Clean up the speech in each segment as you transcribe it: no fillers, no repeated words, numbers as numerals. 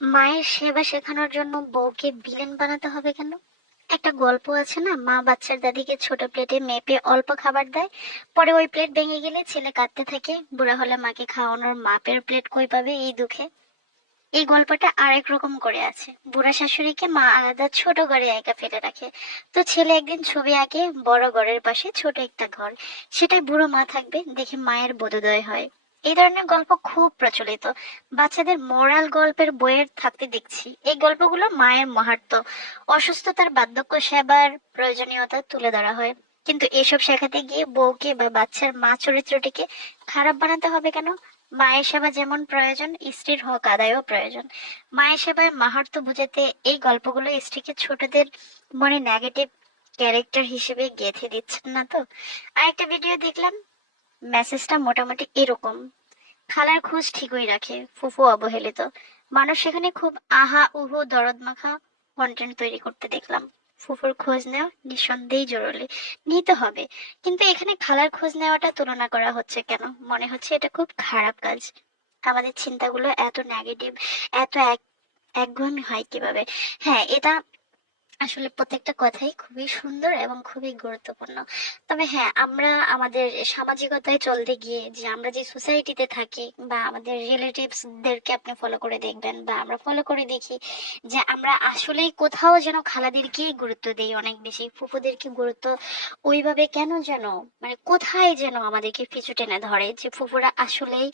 মায়ের সেবা শেখানোর জন্য বউকে ভিলেন বানাতে হবে কেন? একটা গল্প আছে না, মা বাচ্চার দাদিকে ছোট প্লেটে মেপে অল্প খাবার দেয়, পরে ওই প্লেট ভেঙে গেলে ছেলে কাঁদতে থাকে, বুড়া হলে মাকে খাওয়ানোর মাপের প্লেট কই পাবে এই দুঃখে। এই গল্পটা আরেক রকম করে আছে, বুড়া শাশুড়িকে মা আলাদা ছোট ঘরে একা ফেলে রাখে। তো ছেলে একদিন ছবি আঁকে বড় ঘরের পাশে ছোট একটা ঘর, সেটাই বুড়ো মা থাকবে, দেখে মায়ের বোধোদয় হয়। এই ধরনের গল্প খুব প্রচলিত, বাচ্চাদের মোরাল গল্পের বইয়ে থাকতে দেখছি। এই গল্পগুলো মায়ের মাহাত্ম্য, অসুস্থতার বার্ধক্য সেবার প্রয়োজনীয়তা তুলে ধরা হয়। কিন্তু এসব শেখাতে গিয়ে বউকে বা বাচ্চার মা চরিত্রটিকে খারাপ বানাতে হবে কেন? মায়ের সেবা যেমন প্রয়োজন, স্ত্রীর হক আদায়ও প্রয়োজন। মায়ের সেবায় মাহাত্ম্য বুঝাতে এই গল্পগুলো স্ত্রীকে ছোটদের মনে নেগেটিভ ক্যারেক্টার হিসেবে গেঁথে দিচ্ছেন না তো? আরেকটা ভিডিও দেখলাম, মেসেজটা মোটামুটি এরকম: খালার খোঁজ ঠিকই রাখে, ফুফু অবহেলিত। মানুষ সেখানে খুব আহা উহু দরদ মাখা কন্টেন্ট তৈরি করতে দেখলাম। ফুফুর খোঁজ নেওয়া নিঃসন্দেহেই জরুরি, নিতে হবে, কিন্তু এখানে খালার খোঁজ নেওয়াটা তুলনা করা হচ্ছে কেন? মনে হচ্ছে এটা খুব খারাপ কাজ। আমাদের চিন্তাগুলো এত নেগেটিভ, এত একঘেয়েমি হয় কিভাবে? হ্যাঁ, এটা আসলে প্রত্যেকটা কথাই খুবই সুন্দর এবং খুবই গুরুত্বপূর্ণ। তবে হ্যাঁ, আমরা আমাদের সামাজিকতায় চলতে গিয়ে যে আমরা যে সোসাইটিতে থাকি বা আমাদের রিলেটিভস দেরকে আপনি ফলো করে দেখবেন বা আমরা ফলো করে দেখি, যে আমরা আসলেই কোথাও যেন খালাদেরকেই গুরুত্ব দেই অনেক বেশি, ফুফুদেরকে গুরুত্ব ওইভাবে কেন যেন, মানে কোথায় যেন আমাদেরকে পিছু টেনে ধরে, যে ফুফুরা আসলেই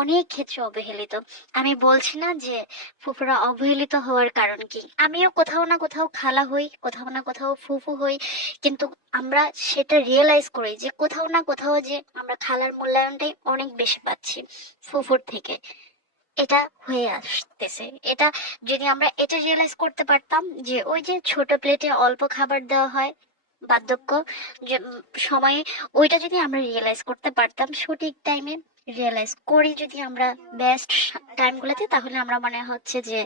অনেক ক্ষেত্রে অবহেলিত। আমি বলছি না যে ফুফুরা অবহেলিত হওয়ার কারণ কি, আমিও কোথাও না কোথাও খালা হই, কোথাও না কোথাও ফুফু হই, কিন্তু আমরা সেটা রিয়েলাইজ করি যে কোথাও না কোথাও যে আমরা খালার মূল্যায়নটাই অনেক বেশি পাচ্ছি ফুফুর থেকে। এটা হয়ে আসতেছে, এটা যদি আমরা এটা রিয়েলাইজ করতে পারতাম, যে ওই যে ছোট প্লেটে অল্প খাবার দেওয়া হয়, বার্ধক্য যে সময়ে, ওইটা যদি আমরা রিয়েলাইজ করতে পারতাম সঠিক টাইমে, রিয়েলাইজ করি যদি আমরা বেস্ট টাইম গুলোতে, তাহলে আমরা মনে হচ্ছে যে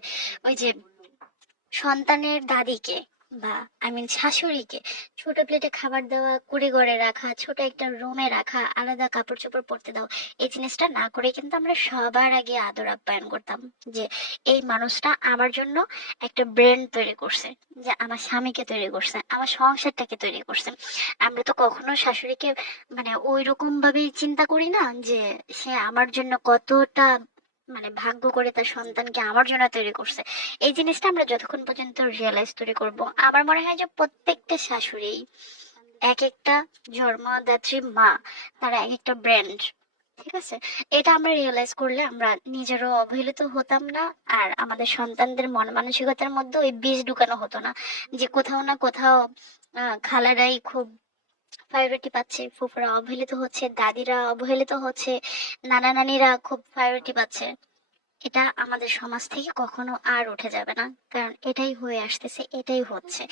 ওই যে সন্তানের দাদিকে বা শাশুড়িকে ছোট প্লেটে খাবার দেওয়া, কুড়ে ঘরে রাখা, ছোট একটা রুমে রাখা, আলাদা কাপড় চোপড় পরতে দাও, এই জিনিসটা না করে কিন্তু আমরা সবার আগে আদর আপ্যায়ন করতাম, যে এই মানুষটা আমার জন্য একটা ব্রেন তৈরি করছে, যে আমার স্বামীকে তৈরি করছে, আমার সংসারটাকে তৈরি করছে। আমরা তো কখনো শাশুড়িকে মানে ওই রকম ভাবেই চিন্তা করি না, যে সে আমার জন্য কতটা ভাগ্য করে তার সন্তানকে আমার জন্য তৈরি করছে। এই জিনিসটা আমরা যতক্ষণ পর্যন্ত রিয়েলাইজ তৈরি করব, আমার মনে হয় যে প্রত্যেকটা শাশুড়ি এক একটা জন্মদাত্রী মা, তারা এক একটা ব্র্যান্ড। ঠিক আছে, এটা আমরা রিয়েলাইজ করলে আমরা নিজেরও অবহেলিত হতাম না, আর আমাদের সন্তানদের মন মানসিকতার মধ্যে ওই বীজ ঢুকানো হতো না, যে কোথাও না কোথাও খালারাই খুব প্রায়োরিটি পাচ্ছে, ফুফুরা অবহেলিত হচ্ছে, দাদিরা অবহেলিত হচ্ছে, নানা নানিরা খুব প্রায়োরিটি পাচ্ছে। এটা আমাদের সমাজ থেকে কখনো আর উঠে যাবে না, কারণ এটাই হয়ে আসতেছে, এটাই হচ্ছে।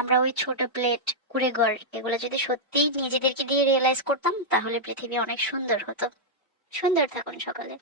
আমরা ওই ছোট প্লেট, কুড়ে ঘর, এগুলো যদি সত্যিই নিজেদেরকে দিয়ে রিয়েলাইজ করতাম, তাহলে পৃথিবী অনেক সুন্দর হতো। সুন্দর থাকুন সকলে।